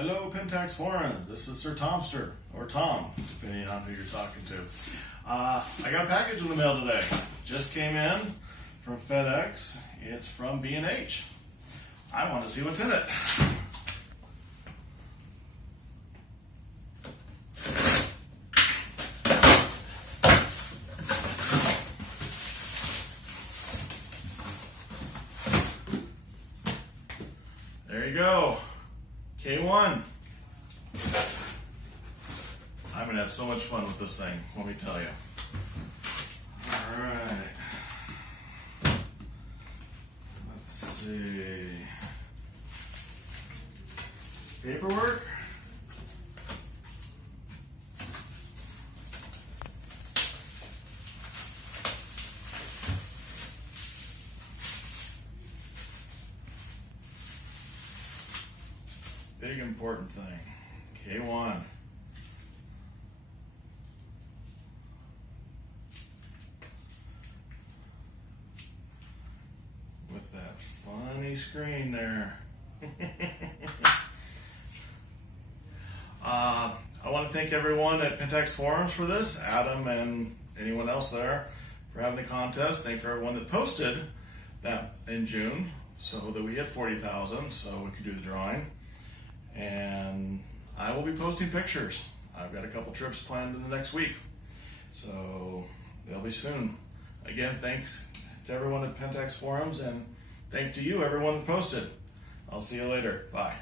Hello, Pentax Forums. This is Sir Tomster, or Tom, depending on who you're talking to. I got a package in the mail today. Just came in from FedEx. It's from B&H. I want to see what's in it. There you go. K-1. I'm going to have so much fun with this thing, let me tell you. Alright. Let's see. Paperwork. Big important thing. K-1. With that funny screen there. I want to thank everyone at Pentax Forums for this, Adam and anyone else there for having the contest. Thanks for everyone that posted that in June so that we hit 40,000 so we could do the drawing. And I will be posting pictures. I've got a couple trips planned in the next week, so they'll be soon. Again, thanks to everyone at Pentax Forums, and thank to you, everyone that posted. I'll see you later. Bye.